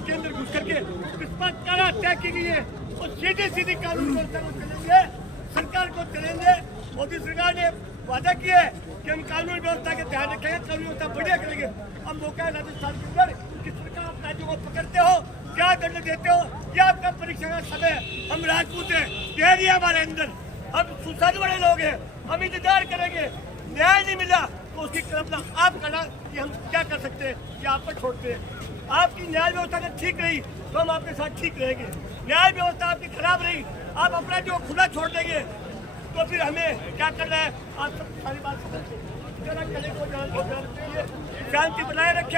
घर के अंदर घुस करके इस पर कड़ा हत्या की गई है और सीधी सीधी कानून व्यवस्था को चलेंगे, सरकार को चलेंगे। मोदी सरकार ने वादा किया है कि हम कानून व्यवस्था के ध्यान रखेंगे, कानून व्यवस्था बढ़िया करेंगे। अब मौका है राजस्थान के अंदर कि सरकार अपराधियों को पकड़ते हो, क्या दंड देते हो, क्या आपका परीक्षा का समय। हम राजपूत हैं, धैर्य हमारे अंदर, हम सुसाइड वाले लोग हैं, हम इंतजार करेंगे। न्याय नहीं मिला तो उसकी कल्पना आप करना कि हम क्या कर सकते हैं, कि आप पर छोड़ते हैं। आपकी न्याय व्यवस्था अगर ठीक रही तो हम आपके साथ ठीक रहेंगे। न्याय व्यवस्था आपकी खराब रही, आप अपराधियों को खुला छोड़ देंगे तो फिर हमें क्या करना है। आप सब सारी बात समझते हैं, शांति बनाए रखें।